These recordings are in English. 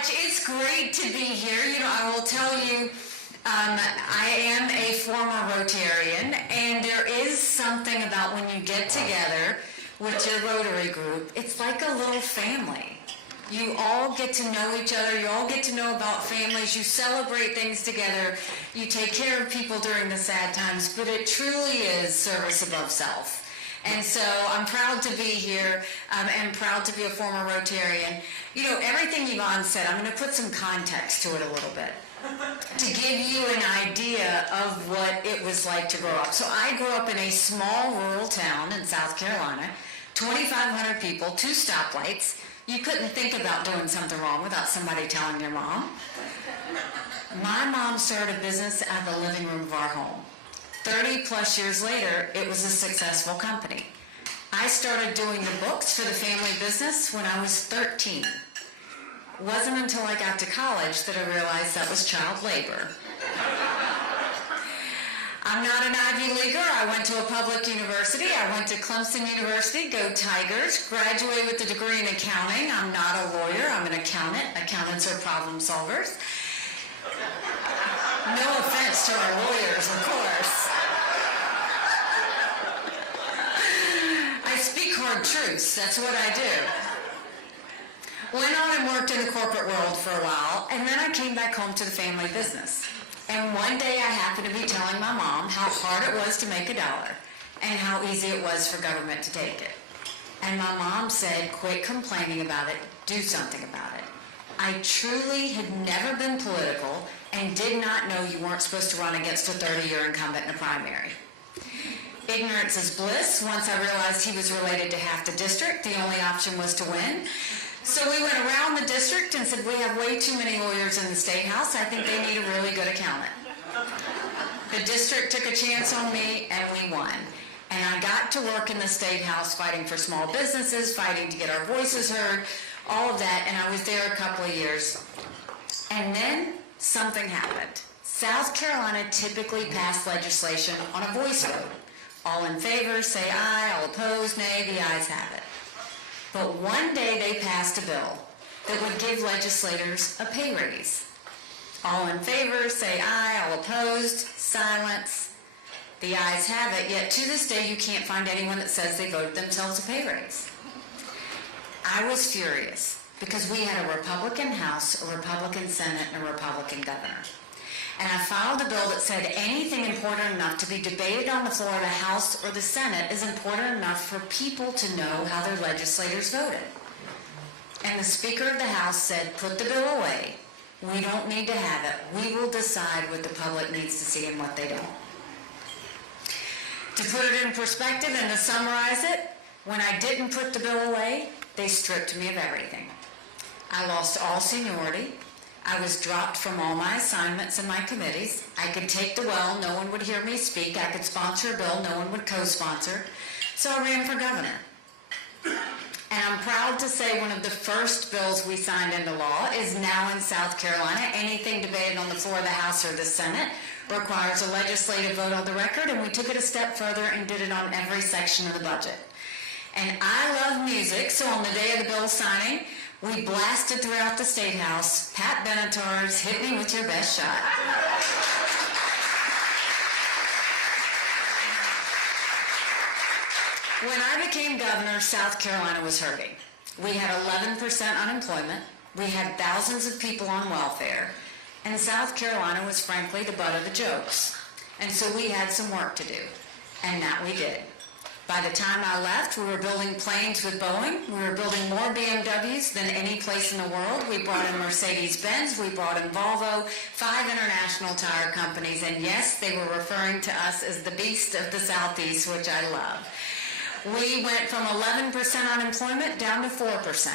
much. It's great to be here. You know, I will tell you, I am a former Rotarian, and there is something about when you get together with your Rotary group, it's like a little family. You all get to know each other, you all get to know about families, you celebrate things together, you take care of people during the sad times, but it truly is service above self. And so I'm proud to be here and proud to be a former Rotarian. You know, everything Yvonne said, I'm going to put some context to it a little bit to give you an idea of what it was like to grow up. So I grew up in a small rural town in South Carolina, 2,500 people, 2 stoplights. You couldn't think about doing something wrong without somebody telling your mom. My mom started a business out of the living room of our home. 30 plus years later, it was a successful company. I started doing the books for the family business when I was 13. It wasn't until I got to college that I realized that was child labor. I'm not an Ivy Leaguer. I went to a public university. I went to Clemson University, go Tigers, graduated with a degree in accounting. I'm not a lawyer. I'm an accountant. Accountants are problem solvers. No offense to our lawyers, of course. I speak hard truths. That's what I do. Went on and worked in the corporate world for a while, and then I came back home to the family business. And one day I happened to be telling my mom how hard it was to make $1 and how easy it was for government to take it. And my mom said, quit complaining about it, do something about it. I truly had never been political and did not know you weren't supposed to run against a 30-year incumbent in a primary. Ignorance is bliss. Once I realized he was related to half the district, the only option was to win. So we went around the district and said, we have way too many lawyers in the State House. I think they need a really good accountant. The district took a chance on me, and we won. And I got to work in the State House fighting for small businesses, fighting to get our voices heard, all of that, and I was there a couple of years. And then something happened. South Carolina typically passed legislation on a voice vote. All in favor, say aye. All opposed, nay. The ayes have it. But one day they passed a bill that would give legislators a pay raise. All in favor, say aye. All opposed, silence. The ayes have it, yet to this day you can't find anyone that says they voted themselves a pay raise. I was furious because we had a Republican House, a Republican Senate, and a Republican governor. And I filed a bill that said anything important enough to be debated on the floor of the House or the Senate is important enough for people to know how their legislators voted. And the Speaker of the House said, put the bill away. We don't need to have it. We will decide what the public needs to see and what they don't. To put it in perspective and to summarize it, when I didn't put the bill away, they stripped me of everything. I lost all seniority. I was dropped from all my assignments and my committees. I could take the well, no one would hear me speak. I could sponsor a bill, no one would co-sponsor. So I ran for governor. And I'm proud to say one of the first bills we signed into law is now in South Carolina. Anything debated on the floor of the House or the Senate requires a legislative vote on the record, and we took it a step further and did it on every section of the budget. And I love music, so on the day of the bill signing, we blasted throughout the State House, Pat Benatar's Hit Me With Your Best Shot. When I became governor, South Carolina was hurting. We had 11% unemployment, we had thousands of people on welfare, and South Carolina was frankly the butt of the jokes. And so we had some work to do, and that we did. By the time I left, we were building planes with Boeing. We were building more BMWs than any place in the world. We brought in Mercedes-Benz. We brought in Volvo, 5 international tire companies. And yes, they were referring to us as the beast of the Southeast, which I love. We went from 11% unemployment down to 4%.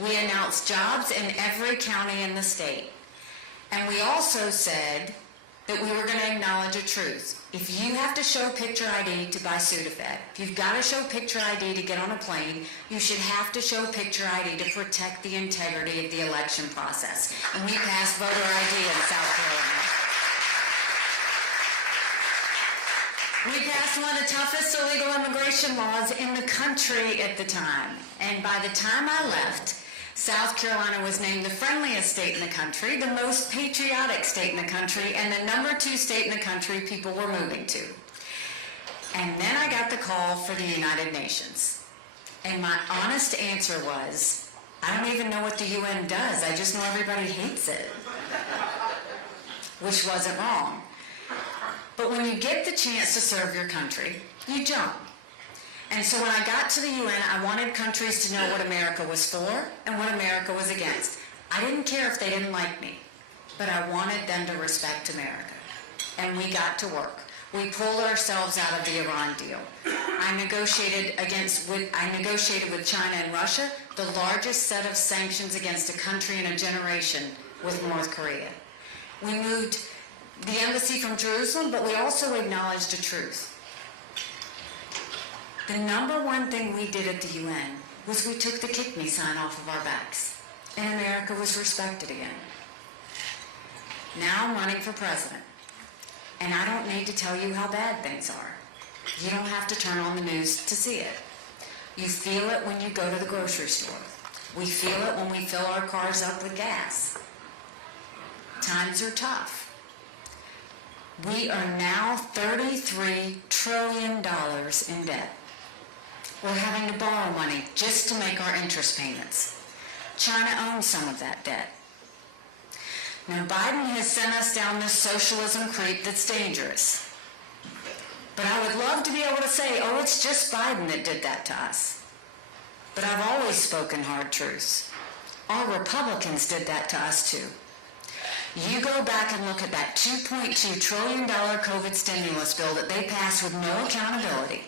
We announced jobs in every county in the state. And we also said that we were going to acknowledge a truth. If you have to show picture ID to buy Sudafed, if you've got to show picture ID to get on a plane, you should have to show picture ID to protect the integrity of the election process. And we passed voter ID in South Carolina. We passed one of the toughest illegal immigration laws in the country at the time. And by the time I left, South Carolina was named the friendliest state in the country, the most patriotic state in the country, and the number 2 state in the country people were moving to. And then I got the call for the United Nations. And my honest answer was, I don't even know what the UN does. I just know everybody hates it. Which wasn't wrong. But when you get the chance to serve your country, you jump. And so when I got to the UN, I wanted countries to know what America was for and what America was against. I didn't care if they didn't like me, but I wanted them to respect America. And we got to work. We pulled ourselves out of the Iran deal. I negotiated with China and Russia, the largest set of sanctions against a country in a generation with North Korea. We moved the embassy from Jerusalem, but we also acknowledged a truth. The number one thing we did at the UN was we took the kick me sign off of our backs, and America was respected again. Now I'm running for president, and I don't need to tell you how bad things are. You don't have to turn on the news to see it. You feel it when you go to the grocery store. We feel it when we fill our cars up with gas. Times are tough. We are now $33 trillion in debt. We're having to borrow money just to make our interest payments. China owns some of that debt. Now, Biden has sent us down this socialism creep that's dangerous. But I would love to be able to say, oh, it's just Biden that did that to us. But I've always spoken hard truths. Our Republicans did that to us too. You go back and look at that $2.2 trillion COVID stimulus bill that they passed with no accountability.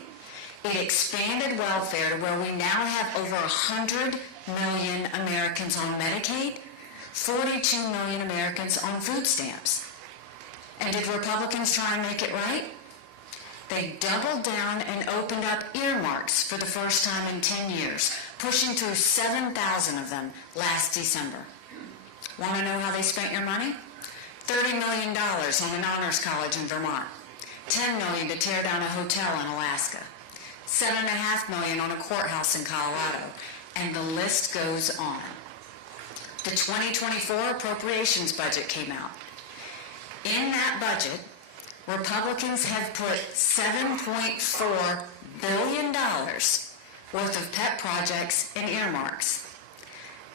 It expanded welfare to where we now have over 100 million Americans on Medicaid, 42 million Americans on food stamps. And did Republicans try and make it right? They doubled down and opened up earmarks for the first time in 10 years, pushing through 7,000 of them last December. Want to know how they spent your money? $30 million on an honors college in Vermont, $10 million to tear down a hotel in Alaska, $7.5 million on a courthouse in Colorado, and the list goes on. The 2024 appropriations budget came out. In that budget, Republicans have put $7.4 billion worth of pet projects and earmarks.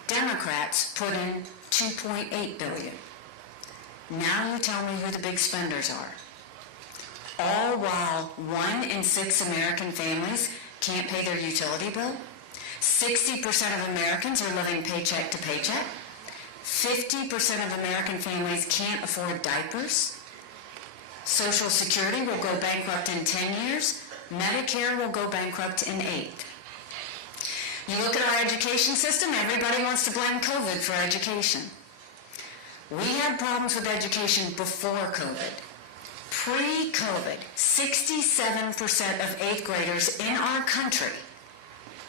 Democrats put in $2.8 billion. Now you tell me who the big spenders are. All while 1 in 6 American families can't pay their utility bill. 60% of Americans are living paycheck to paycheck. 50% of American families can't afford diapers. Social Security will go bankrupt in 10 years. Medicare will go bankrupt in 8. You look at our education system, everybody wants to blame COVID for education. We had problems with education before COVID. Pre-COVID, 67% of 8th graders in our country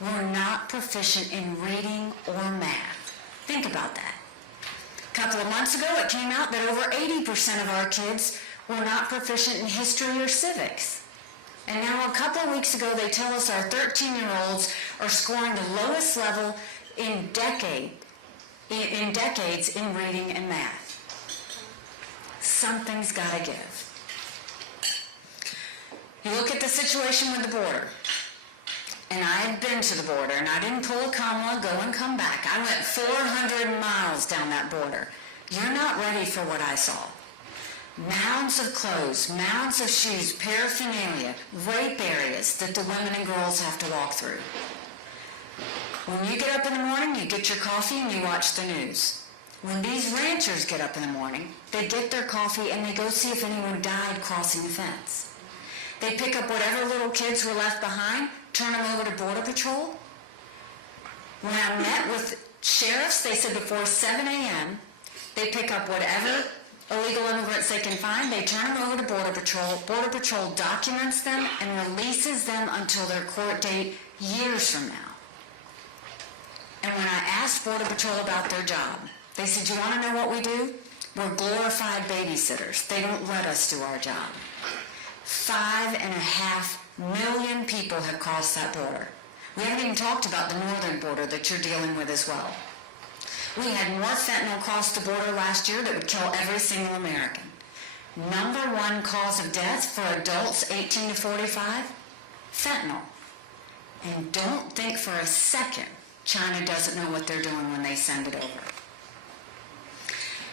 were not proficient in reading or math. Think about that. A couple of months ago, it came out that over 80% of our kids were not proficient in history or civics. And now a couple of weeks ago, they tell us our 13-year-olds are scoring the lowest level in decades in reading and math. Something's got to give. You look at the situation with the border. And I had been to the border, and I didn't pull a Kamala, go and come back. I went 400 miles down that border. You're not ready for what I saw. Mounds of clothes, mounds of shoes, paraphernalia, rape areas that the women and girls have to walk through. When you get up in the morning, you get your coffee and you watch the news. When these ranchers get up in the morning, they get their coffee and they go see if anyone died crossing the fence. They pick up whatever little kids were left behind, turn them over to Border Patrol. When I met with sheriffs, they said before 7 a.m., they pick up whatever illegal immigrants they can find, they turn them over to Border Patrol. Border Patrol documents them and releases them until their court date years from now. And when I asked Border Patrol about their job, they said, you want to know what we do? We're glorified babysitters. They don't let us do our job. 5.5 million people have crossed that border. We haven't even talked about the northern border that you're dealing with as well. We had more fentanyl cross the border last year that would kill every single American. Number one cause of death for adults 18 to 45, fentanyl. And don't think for a second China doesn't know what they're doing when they send it over.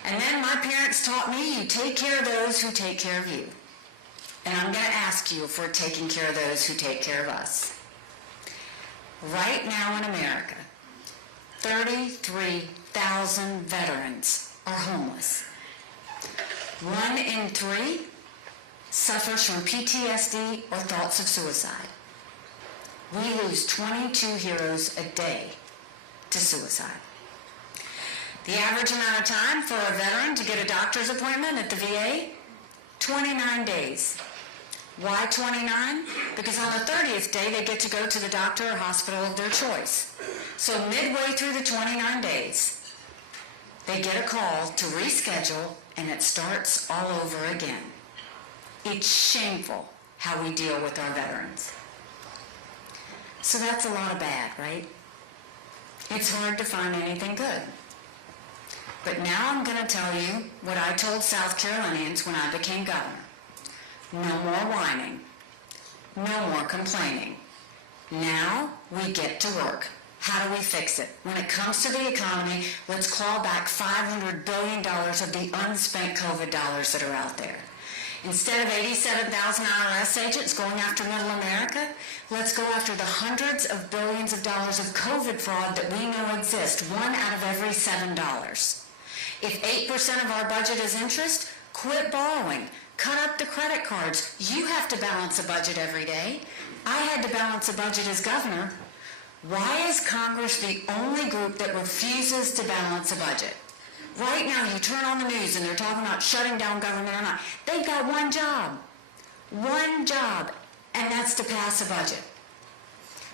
And then my parents taught me, you take care of those who take care of you. And I'm going to ask you if we're taking care of those who take care of us. Right now in America, 33,000 veterans are homeless. 1 in 3 suffers from PTSD or thoughts of suicide. We lose 22 heroes a day to suicide. The average amount of time for a veteran to get a doctor's appointment at the VA, 29 days. Why 29? Because on the 30th day, they get to go to the doctor or hospital of their choice. So midway through the 29 days, they get a call to reschedule, and it starts all over again. It's shameful how we deal with our veterans. So that's a lot of bad, right? It's hard to find anything good. But now I'm going to tell you what I told South Carolinians when I became governor. No more whining. No more complaining. Now we get to work. How do we fix it? When it comes to the economy, let's claw back $500 billion of the unspent COVID dollars that are out there. Instead of 87,000 IRS agents going after middle America, let's go after the hundreds of billions of dollars of COVID fraud that we know exist, 1 out of every $7. If 8% of our budget is interest, quit borrowing. Cut up the credit cards. You have to balance a budget every day. I had to balance a budget as governor. Why is Congress the only group that refuses to balance a budget? Right now, you turn on the news and they're talking about shutting down government or not. They've got one job, and that's to pass a budget.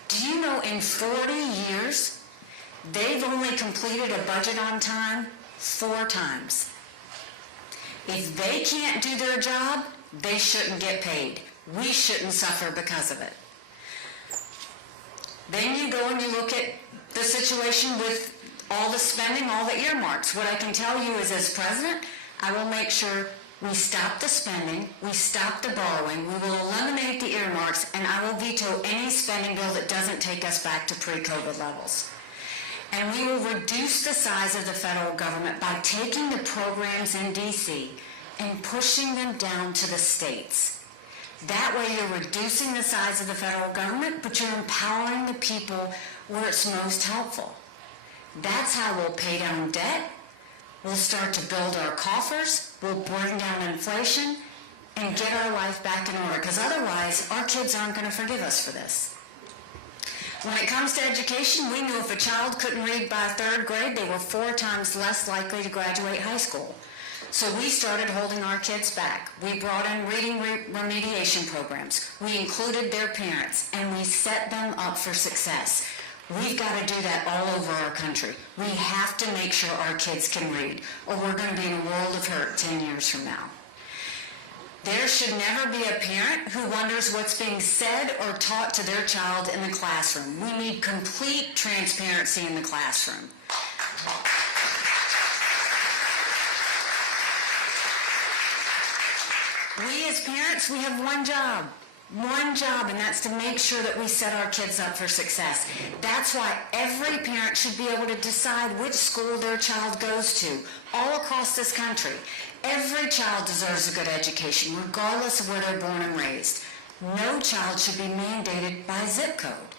Do you know in 40 years, they've only completed a budget on time 4 times? If they can't do their job, they shouldn't get paid. We shouldn't suffer because of it. Then you go and you look at the situation with all the spending, all the earmarks. What I can tell you is, as president, I will make sure we stop the spending, we stop the borrowing, we will eliminate the earmarks, and I will veto any spending bill that doesn't take us back to pre-COVID levels. And we will reduce the size of the federal government by taking the programs in D.C. and pushing them down to the states. That way you're reducing the size of the federal government, but you're empowering the people where it's most helpful. That's how we'll pay down debt, we'll start to build our coffers, we'll bring down inflation, and get our life back in order, because otherwise our kids aren't going to forgive us for this. When it comes to education, we knew if a child couldn't read by 3rd grade, they were 4 times less likely to graduate high school. So we started holding our kids back. We brought in reading remediation programs. We included their parents, and we set them up for success. We've got to do that all over our country. We have to make sure our kids can read, or we're going to be in a world of hurt 10 years from now. There should never be a parent who wonders what's being said or taught to their child in the classroom. We need complete transparency in the classroom. We as parents, we have one job, and that's to make sure that we set our kids up for success. That's why every parent should be able to decide which school their child goes to all across this country. Every child deserves a good education, regardless of where they're born and raised. No child should be mandated by zip code.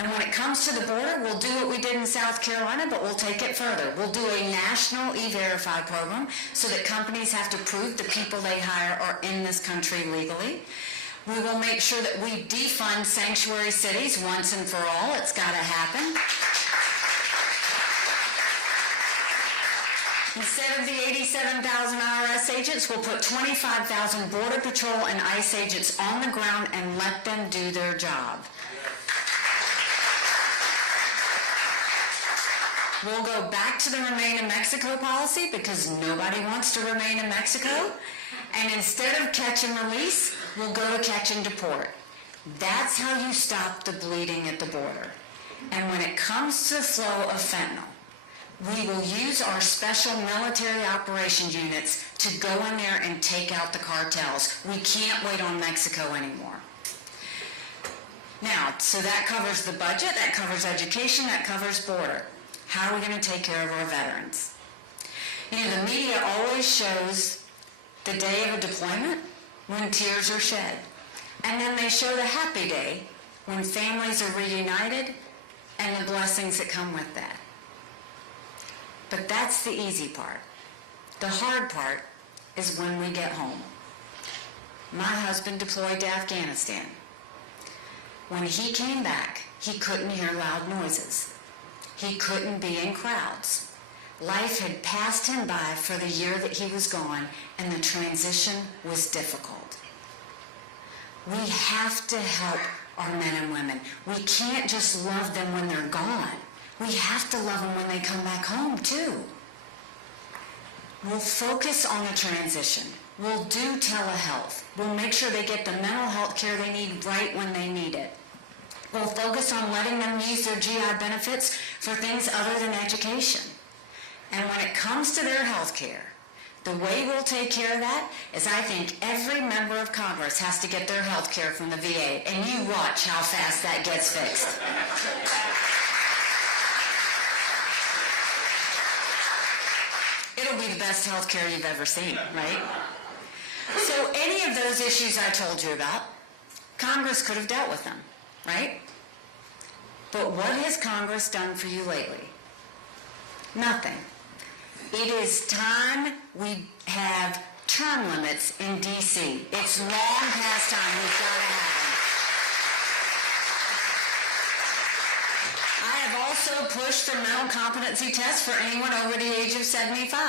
And when it comes to the border, we'll do what we did in South Carolina, but we'll take it further. We'll do a national E-Verify program so that companies have to prove the people they hire are in this country legally. We will make sure that we defund sanctuary cities once and for all. It's got to happen. Instead of the 87,000 IRS agents, we'll put 25,000 Border Patrol and ICE agents on the ground and let them do their job. We'll go back to the Remain in Mexico policy because nobody wants to remain in Mexico. And instead of catch and release, we'll go to catch and deport. That's how you stop the bleeding at the border. And when it comes to the flow of fentanyl, We will use our special military operations units to go in there and take out the cartels. We can't wait on Mexico anymore. Now, so that covers the budget, that covers education, that covers border. How are we going to take care of our veterans? You know, the media always shows the day of a deployment when tears are shed. And then they show the happy day when families are reunited and the blessings that come with that. But that's the easy part. The hard part is when we get home. My husband deployed to Afghanistan. When he came back, he couldn't hear loud noises. He couldn't be in crowds. Life had passed him by for the year that he was gone, and the transition was difficult. We have to help our men and women. We can't just love them when they're gone. We have to love them when they come back home, too. We'll focus on the transition. We'll do telehealth. We'll make sure they get the mental health care they need right when they need it. We'll focus on letting them use their GI benefits for things other than education. And when it comes to their health care, the way we'll take care of that is I think every member of Congress has to get their health care from the VA, and you watch how fast that gets fixed. It'll be the best health care you've ever seen, right? So any of those issues I told you about, Congress could have dealt with them, right? But what has Congress done for you lately? Nothing. It is time we have term limits in D.C. It's long past time. We've got to have them. I have also pushed for mental competency tests for anyone over the age of 75.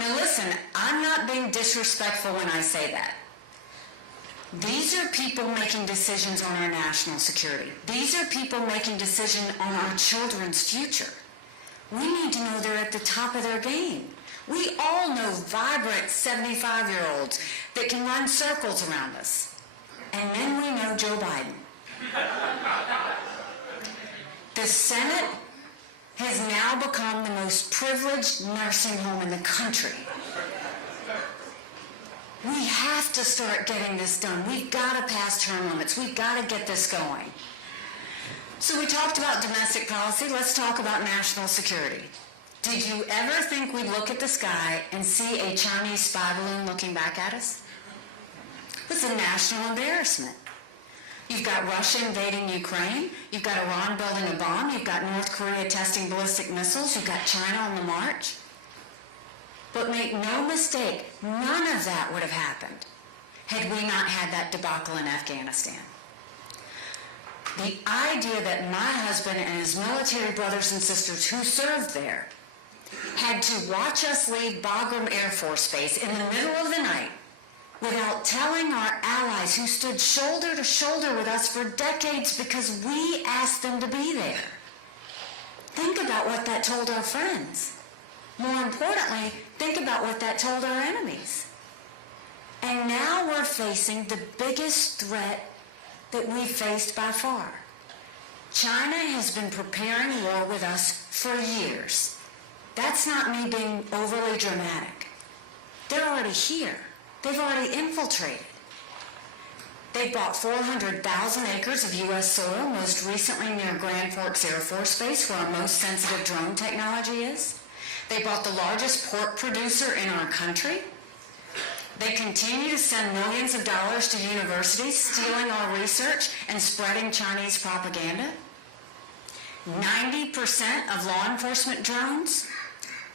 Now listen, I'm not being disrespectful when I say that. These are people making decisions on our national security. These are people making decisions on our children's future. We need to know they're at the top of their game. We all know vibrant 75-year-olds that can run circles around us. And then we know Joe Biden. The Senate has now become the most privileged nursing home in the country. We have to start getting this done. We've got to pass term limits. We've got to get this going. So we talked about domestic policy. Let's talk about national security. Did you ever think we'd look at the sky and see a Chinese spy balloon looking back at us? It's a national embarrassment. You've got Russia invading Ukraine. You've got Iran building a bomb. You've got North Korea testing ballistic missiles. You've got China on the march. But make no mistake, none of that would have happened had we not had that debacle in Afghanistan. The idea that my husband and his military brothers and sisters who served there had to watch us leave Bagram Air Force Base in the middle of the night without telling our allies who stood shoulder to shoulder with us for decades because we asked them to be there. Think about what that told our friends. More importantly, think about what that told our enemies. And now we're facing the biggest threat that we've faced by far. China has been preparing war with us for years. That's not me being overly dramatic. They're already here. They've already infiltrated. They bought 400,000 acres of U.S. soil, most recently near Grand Forks Air Force Base, where our most sensitive drone technology is. They bought the largest pork producer in our country. They continue to send millions of dollars to universities, stealing our research and spreading Chinese propaganda. 90% of law enforcement drones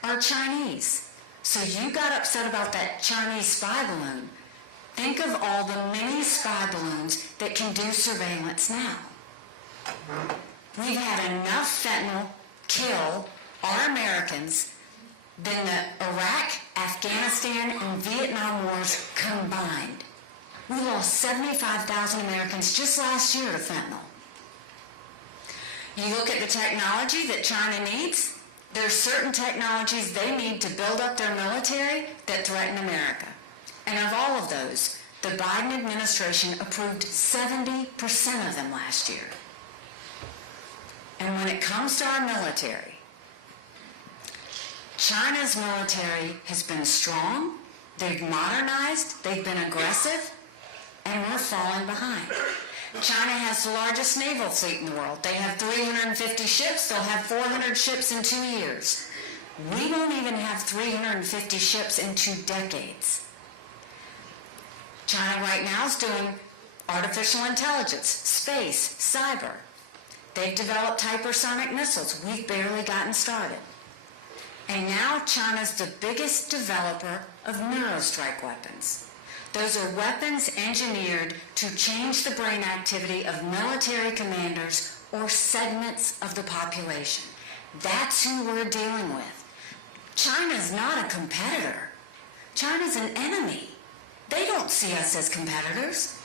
are Chinese. So you got upset about that Chinese spy balloon. Think of all the many spy balloons that can do surveillance now. We've had enough fentanyl kill our Americans than the Iraq, Afghanistan, and Vietnam wars combined. We lost 75,000 Americans just last year to fentanyl. You look at the technology that China needs, there's certain technologies they need to build up their military that threaten America. And of all of those, the Biden administration approved 70% of them last year. And when it comes to our military, China's military has been strong, they've modernized, they've been aggressive, and we're falling behind. China has the largest naval fleet in the world. They have 350 ships. They'll have 400 ships in 2 years. We won't even have 350 ships in 2 decades. China right now is doing artificial intelligence, space, cyber. They've developed hypersonic missiles. We've barely gotten started. And now China's the biggest developer of neurostrike weapons. Those are weapons engineered to change the brain activity of military commanders or segments of the population. That's who we're dealing with. China's not a competitor. China's an enemy. They don't see us as competitors.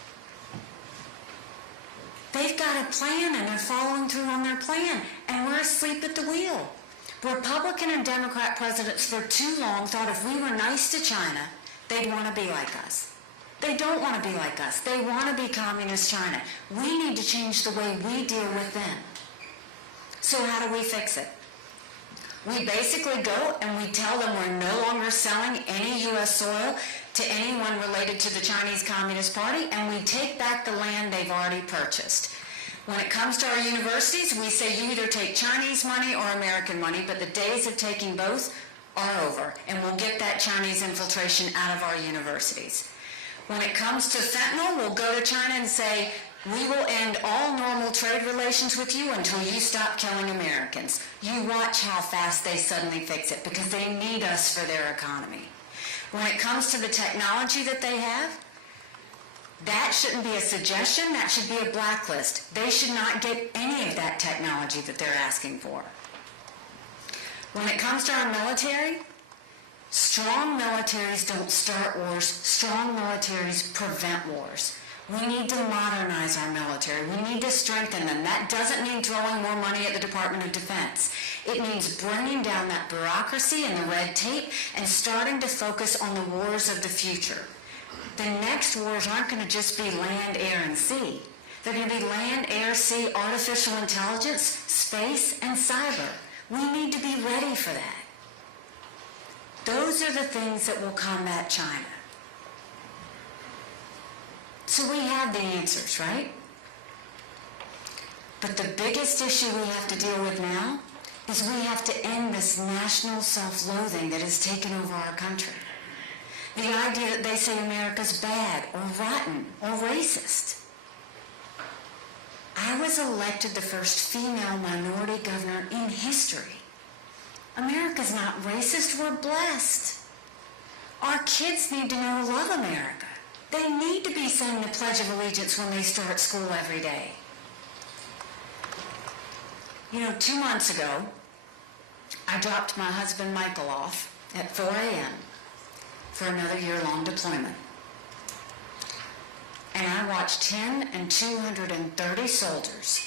They've got a plan and they're following through on their plan, and we're asleep at the wheel. Republican and Democrat presidents for too long thought if we were nice to China, they'd want to be like us. They don't want to be like us. They want to be communist China. We need to change the way we deal with them. So how do we fix it? We basically go and we tell them we're no longer selling any U.S. soil to anyone related to the Chinese Communist Party, and we take back the land they've already purchased. When it comes to our universities, we say you either take Chinese money or American money, but the days of taking both are over, and we'll get that Chinese infiltration out of our universities. When it comes to fentanyl, we'll go to China and say, we will end all normal trade relations with you until you stop killing Americans. You watch how fast they suddenly fix it, because they need us for their economy. When it comes to the technology that they have, that shouldn't be a suggestion, that should be a blacklist. They should not get any of that technology that they're asking for. When it comes to our military, strong militaries don't start wars, strong militaries prevent wars. We need to modernize our military. We need to strengthen them. That doesn't mean throwing more money at the Department of Defense. It means bringing down that bureaucracy and the red tape and starting to focus on the wars of the future. The next wars aren't going to just be land, air, and sea. They're going to be land, air, sea, artificial intelligence, space, and cyber. We need to be ready for that. Those are the things that will combat China. So we have the answers, right? But the biggest issue we have to deal with now is we have to end this national self-loathing that has taken over our country. The idea that they say America's bad or rotten or racist. I was elected the first female minority governor in history. America's not racist, we're blessed. Our kids need to know to love America. They need to be saying the Pledge of Allegiance when they start school every day. 2 months ago, I dropped my husband Michael off at 4 a.m. for another year-long deployment. And I watched 10 and 230 soldiers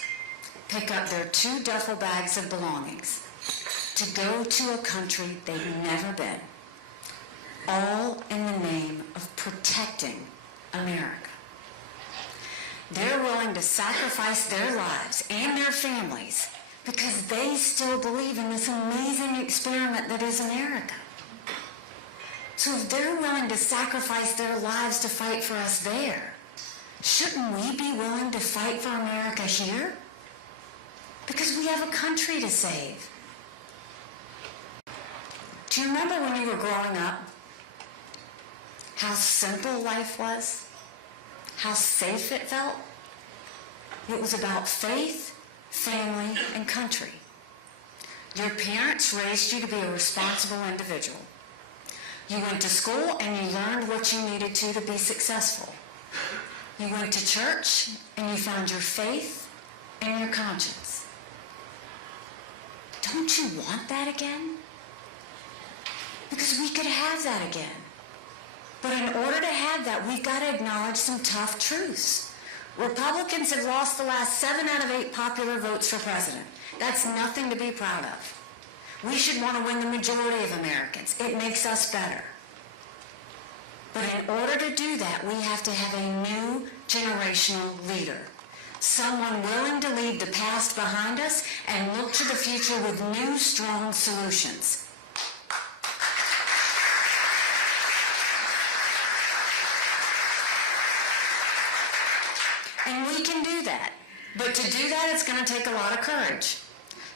pick up their 2 duffel bags of belongings to go to a country they've never been, all in the name of protecting America. They're willing to sacrifice their lives and their families because they still believe in this amazing experiment that is America. So if they're willing to sacrifice their lives to fight for us there, shouldn't we be willing to fight for America here? Because we have a country to save. Do you remember when you were growing up, how simple life was? How safe it felt? It was about faith, family, and country. Your parents raised you to be a responsible individual. You went to school and you learned what you needed to be successful. You went to church and you found your faith and your conscience. Don't you want that again? Because we could have that again. But in order to have that, we've got to acknowledge some tough truths. Republicans have lost the last 7 out of 8 popular votes for president. That's nothing to be proud of. We should want to win the majority of Americans. It makes us better. But in order to do that, we have to have a new generational leader. Someone willing to leave the past behind us and look to the future with new, strong solutions. We can do that. But to do that, it's going to take a lot of courage.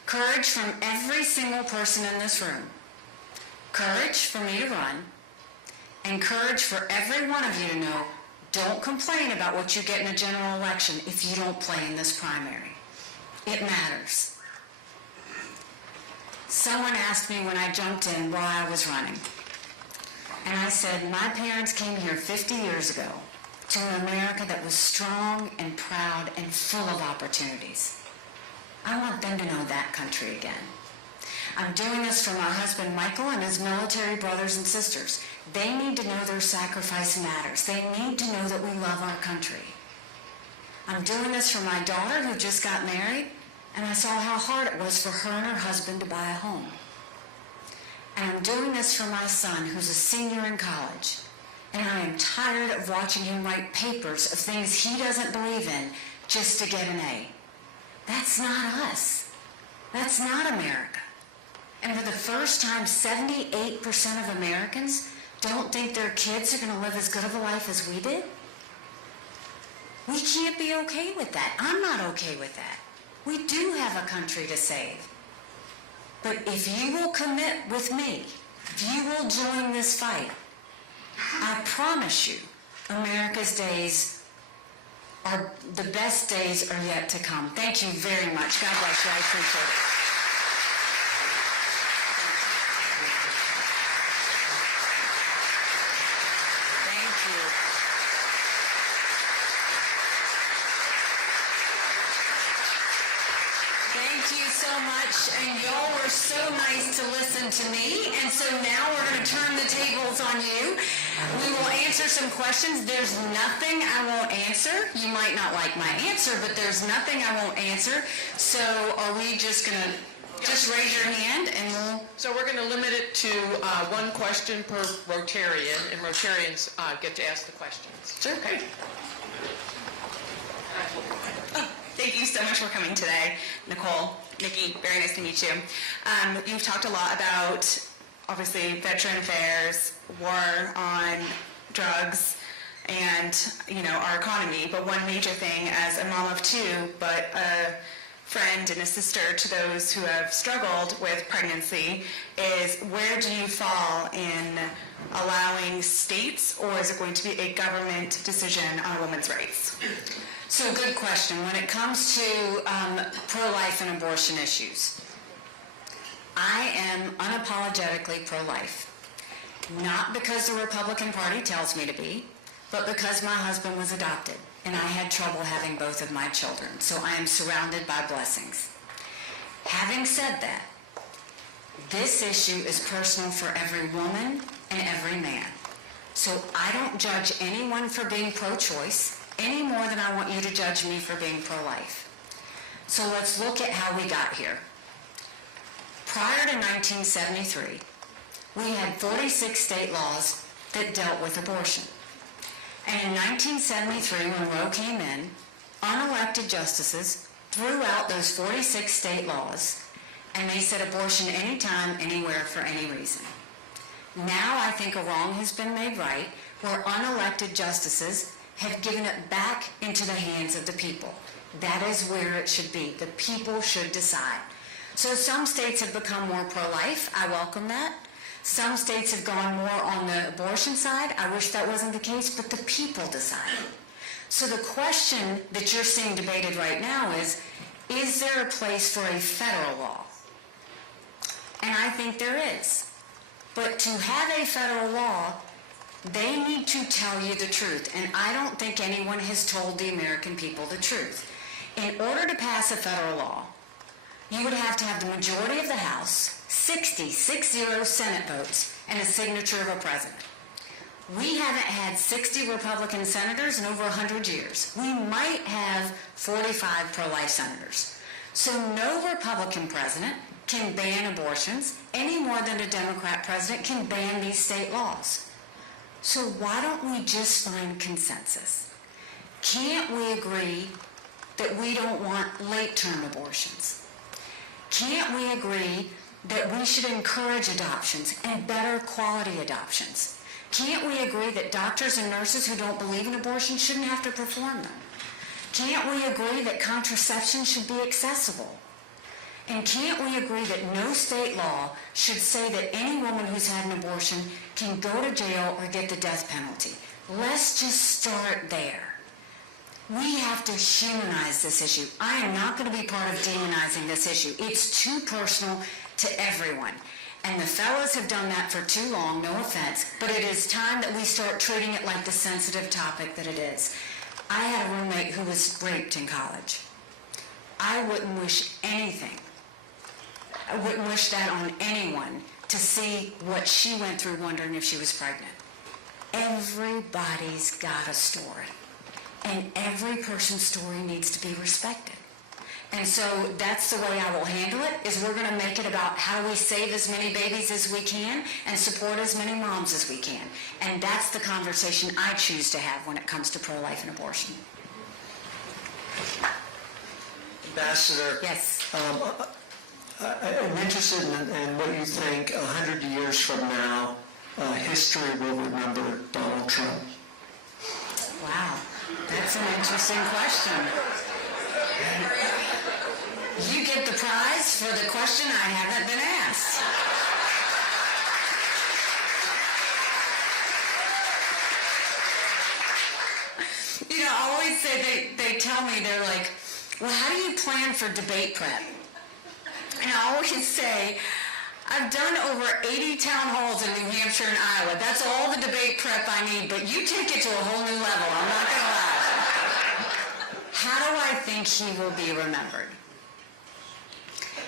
Courage from every single person in this room. Courage for me to run. And courage for every one of you to know, don't complain about what you get in a general election if you don't play in this primary. It matters. Someone asked me when I jumped in why I was running. And I said, my parents came here 50 years ago to an America that was strong and proud and full of opportunities. I want them to know that country again. I'm doing this for my husband Michael and his military brothers and sisters. They need to know their sacrifice matters. They need to know that we love our country. I'm doing this for my daughter who just got married, and I saw how hard it was for her and her husband to buy a home. And I'm doing this for my son who's a senior in college, and I am tired of watching him write papers of things he doesn't believe in just to get an A. That's not us. That's not America. And for the first time, 78% of Americans don't think their kids are going to live as good of a life as we did. We can't be okay with that. I'm not okay with that. We do have a country to save. But if you will commit with me, if you will join this fight, I promise you, America's days are, the best days are yet to come. Thank you very much. God bless you. I appreciate it. Thank you so much, and y'all were so nice to listen to me, and so now we're going to turn the tables on you. We will answer some questions. There's nothing I won't answer. You might not like my answer, but there's nothing I won't answer. So are we just going to just raise your hand and we'll... So we're going to limit it to one question per Rotarian, and Rotarians get to ask the questions. Sure. Okay. Thank you so much for coming today, Nicole, Nikki, very nice to meet you. You've talked a lot about, obviously, veteran affairs, war on drugs, and, our economy. But one major thing, as a mom of two, but a friend and a sister to those who have struggled with pregnancy, is where do you fall in allowing states, or is it going to be a government decision on women's rights? So good question. When it comes to pro-life and abortion issues, I am unapologetically pro-life. Not because the Republican Party tells me to be, but because my husband was adopted and I had trouble having both of my children. So I am surrounded by blessings. Having said that, this issue is personal for every woman and every man. So I don't judge anyone for being pro-choice any more than I want you to judge me for being pro-life. So let's look at how we got here. Prior to 1973, we had 46 state laws that dealt with abortion. And in 1973, when Roe came in, unelected justices threw out those 46 state laws, and they said abortion anytime, anywhere, for any reason. Now I think a wrong has been made right, where unelected justices have given it back into the hands of the people. That is where it should be. The people should decide. So some states have become more pro-life. I welcome that. Some states have gone more on the abortion side. I wish that wasn't the case, but the people decide. So the question that you're seeing debated right now is there a place for a federal law? And I think there is. But to have a federal law, they need to tell you the truth, and I don't think anyone has told the American people the truth. In order to pass a federal law, you would have to have the majority of the House, 60 Senate votes, and a signature of a president. We haven't had 60 Republican senators in over 100 years. We might have 45 pro-life senators. So no Republican president can ban abortions any more than a Democrat president can ban these state laws. So why don't we just find consensus? Can't we agree that we don't want late-term abortions? Can't we agree that we should encourage adoptions and better quality adoptions? Can't we agree that doctors and nurses who don't believe in abortion shouldn't have to perform them? Can't we agree that contraception should be accessible? And can't we agree that no state law should say that any woman who's had an abortion can go to jail or get the death penalty? Let's just start there. We have to humanize this issue. I am not going to be part of demonizing this issue. It's too personal to everyone. And the fellows have done that for too long, no offense, but it is time that we start treating it like the sensitive topic that it is. I had a roommate who was raped in college. I wouldn't wish anything. I wouldn't wish that on anyone, to see what she went through wondering if she was pregnant. Everybody's got a story, and every person's story needs to be respected. And so that's the way I will handle it, is we're going to make it about how do we save as many babies as we can and support as many moms as we can. And that's the conversation I choose to have when it comes to pro-life and abortion. Ambassador, Yes. I'm interested in what you think 100 years from now, history will remember Donald Trump. Wow, that's an interesting question. You get the prize for the question I haven't been asked. You know, I always say, they tell me, they're like, well, how do you plan for debate prep? And I always say, I've done over 80 town halls in New Hampshire and Iowa. That's all the debate prep I need, but you take it to a whole new level, I'm not going to lie. How do I think he will be remembered?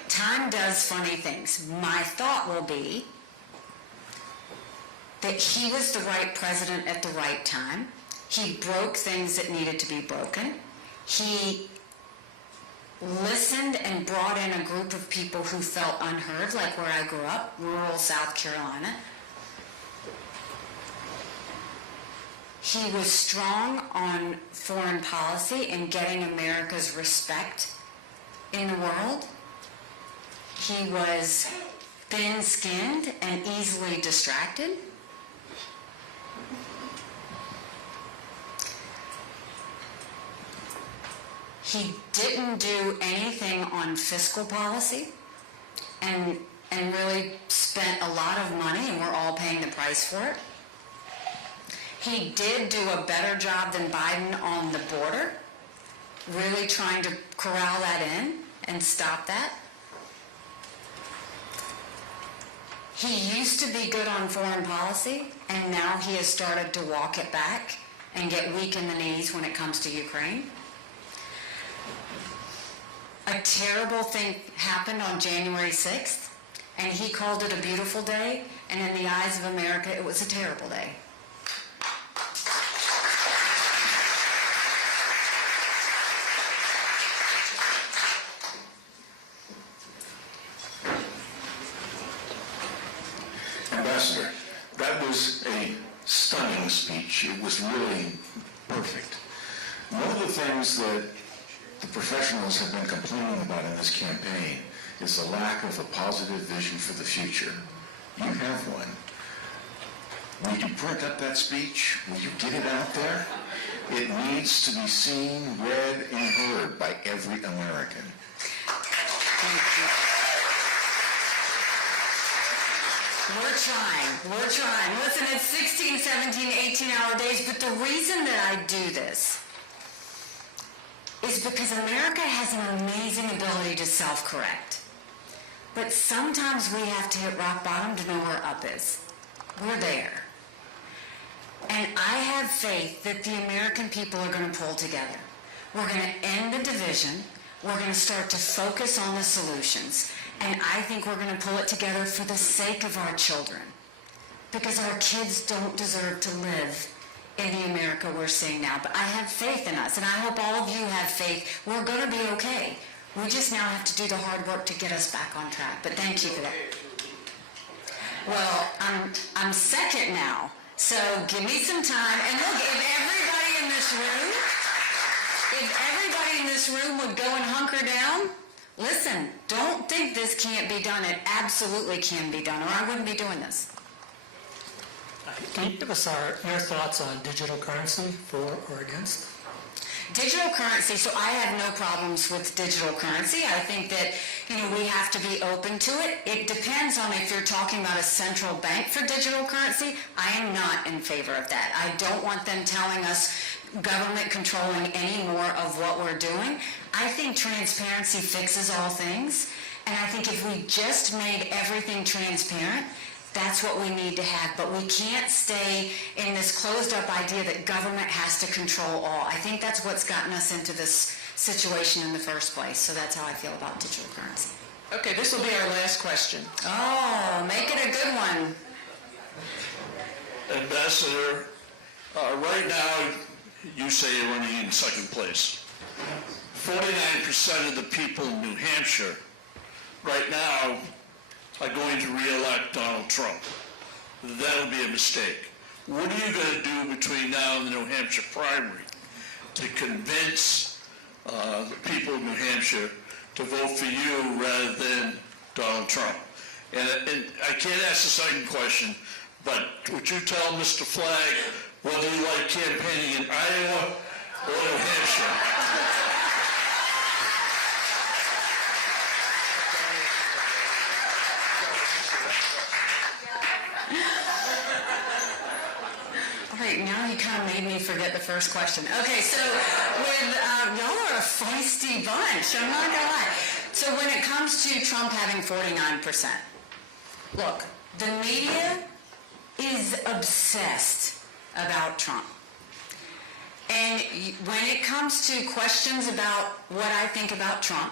Time does funny things. My thought will be that he was the right president at the right time. He broke things that needed to be broken. He listened and brought in a group of people who felt unheard, like where I grew up, rural South Carolina. He was strong on foreign policy and getting America's respect in the world. He was thin-skinned and easily distracted. He didn't do anything on fiscal policy and really spent a lot of money, and we're all paying the price for it. He did do a better job than Biden on the border, really trying to corral that in and stop that. He used to be good on foreign policy, and now he has started to walk it back and get weak in the knees when it comes to Ukraine. A terrible thing happened on January 6th, and he called it a beautiful day, and in the eyes of America, it was a terrible day. Ambassador, that was a stunning speech. It was really perfect. One of the things that the professionals have been complaining about in this campaign is the lack of a positive vision for the future. You have one. Will you print up that speech? Will you get it out there? It needs to be seen, read, and heard by every American. Thank you. We're trying. Listen, it's 16, 17, 18-hour days, but the reason that I do this is because America has an amazing ability to self-correct. But sometimes we have to hit rock bottom to know where up is. We're there. And I have faith that the American people are going to pull together. We're going to end the division. We're going to start to focus on the solutions. And I think we're going to pull it together for the sake of our children. Because our kids don't deserve to live in the America we're seeing now. But I have faith in us, and I hope all of you have faith. We're going to be okay. We just now have to do the hard work to get us back on track. But thank you for that. Well, I'm second now, so give me some time. And look, if everybody in this room would go and hunker down, listen, don't think this can't be done. It absolutely can be done, or I wouldn't be doing this. Can you give us your thoughts on digital currency, for or against? Digital currency, so I have no problems with digital currency. I think that, we have to be open to it. It depends on if you're talking about a central bank for digital currency. I am not in favor of that. I don't want them telling us government controlling any more of what we're doing. I think transparency fixes all things. And I think if we just made everything transparent, that's what we need to have. But we can't stay in this closed-up idea that government has to control all. I think that's what's gotten us into this situation in the first place. So that's how I feel about digital currency. Okay, this will be our last question. Oh, make it a good one. Ambassador, right now you say you're running in second place. 49% of the people in New Hampshire right now are going to re-elect Donald Trump. That'll be a mistake. What are you going to do between now and the New Hampshire primary to convince the people of New Hampshire to vote for you rather than Donald Trump? And I can't ask the second question, but would you tell Mr. Flagg whether you like campaigning in Iowa or New Hampshire? All right, now you kind of made me forget the first question. Okay, so with, y'all are a feisty bunch, I'm not gonna lie. So when it comes to Trump having 49%, look, the media is obsessed about Trump. And when it comes to questions about what I think about Trump,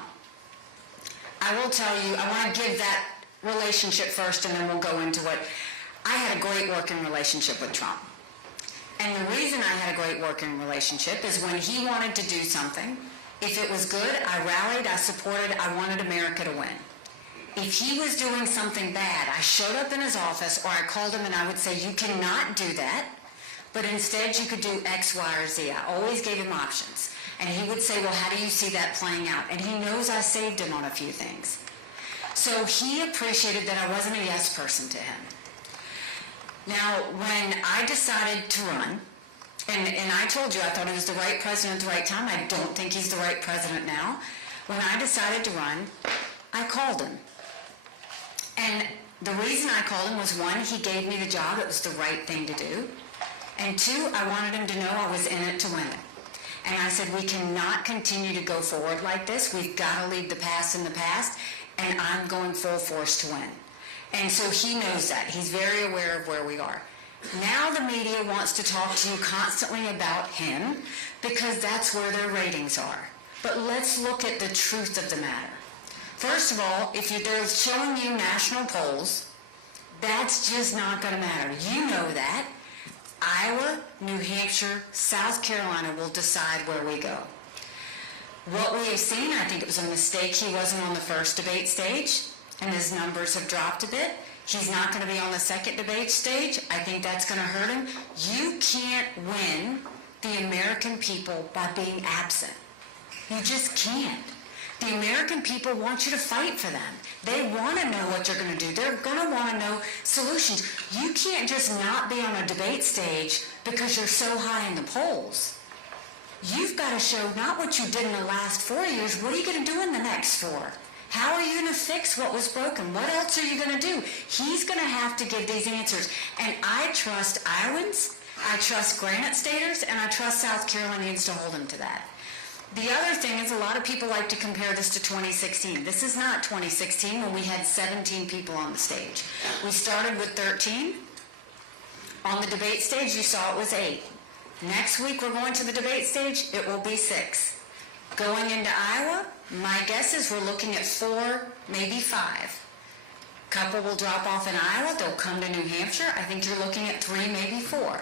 I will tell you, I want to give that relationship first and then we'll go into what. I had a great working relationship with Trump. And the reason I had a great working relationship is when he wanted to do something, if it was good, I rallied, I supported, I wanted America to win. If he was doing something bad, I showed up in his office or I called him and I would say, you cannot do that, but instead you could do X, Y, or Z. I always gave him options. And he would say, well, how do you see that playing out? And he knows I saved him on a few things. So he appreciated that I wasn't a yes person to him. Now, when I decided to run, and I told you I thought he was the right president at the right time. I don't think he's the right president now. When I decided to run, I called him. And the reason I called him was, one, he gave me the job. It was the right thing to do. And two, I wanted him to know I was in it to win it. And I said, we cannot continue to go forward like this. We've got to leave the past in the past, and I'm going full force to win. And so he knows that. He's very aware of where we are. Now the media wants to talk to you constantly about him because that's where their ratings are. But let's look at the truth of the matter. First of all, if they're showing you national polls, that's just not going to matter. You know that. Iowa, New Hampshire, South Carolina will decide where we go. What we have seen, I think it was a mistake he wasn't on the first debate stage, and his numbers have dropped a bit. He's not going to be on the second debate stage. I think that's going to hurt him. You can't win the American people by being absent. You just can't. The American people want you to fight for them. They want to know what you're going to do. They're going to want to know solutions. You can't just not be on a debate stage because you're so high in the polls. You've got to show not what you did in the last 4 years, what are you going to do in the next 4? How are you going to fix what was broken? What else are you going to do? He's going to have to give these answers. And I trust Iowans, I trust Granite Staters, and I trust South Carolinians to hold him to that. The other thing is a lot of people like to compare this to 2016. This is not 2016 when we had 17 people on the stage. We started with 13. On the debate stage, you saw it was 8. Next week, we're going to the debate stage. It will be 6. Going into Iowa, my guess is we're looking at 4, maybe 5. Couple will drop off in Iowa. They'll come to New Hampshire. I think you're looking at 3, maybe 4.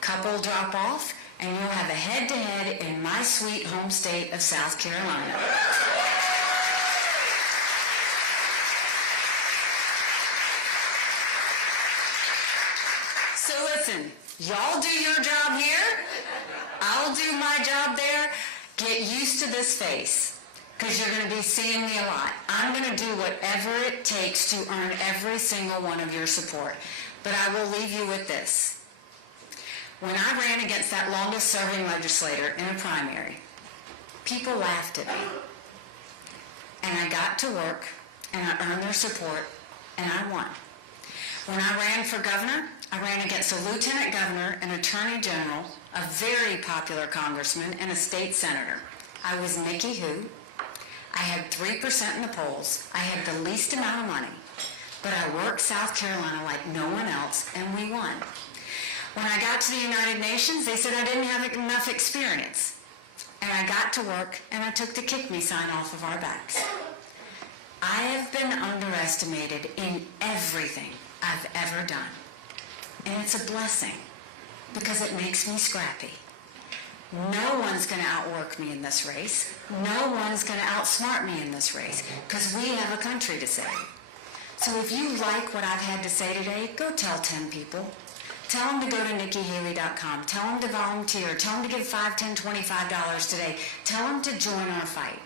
Couple will drop off, and you'll have a head-to-head in my sweet home state of South Carolina. So listen, y'all do your job here. I'll do my job there. Get used to this face, because you're going to be seeing me a lot. I'm going to do whatever it takes to earn every single one of your support. But I will leave you with this. When I ran against that longest-serving legislator in a primary, people laughed at me. And I got to work, and I earned their support, and I won. When I ran for governor, I ran against a lieutenant governor, an attorney general, a very popular congressman, and a state senator. I was Nikki who? I had 3% in the polls. I had the least amount of money. But I worked South Carolina like no one else, and we won. When I got to the United Nations, they said I didn't have enough experience. And I got to work, and I took the kick me sign off of our backs. I have been underestimated in everything I've ever done. And it's a blessing, because it makes me scrappy. No one's going to outwork me in this race. No one's going to outsmart me in this race, because we have a country to save. So if you like what I've had to say today, go tell 10 people. Tell them to go to NikkiHaley.com. Tell them to volunteer. Tell them to give $5, $10, $25 today. Tell them to join our fight.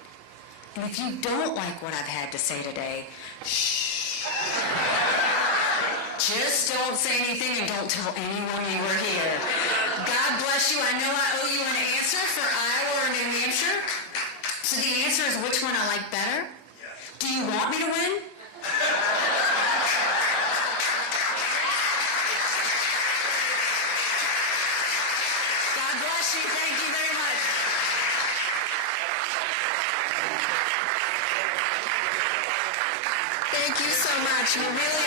And if you don't like what I've had to say today, shh. Just don't say anything and don't tell anyone you were here. God bless you. I know I owe you an answer for Iowa or New Hampshire. So the answer is which one I like better? Do you want me to win? God bless you. Thank you very much. Thank you so much. We really appreciate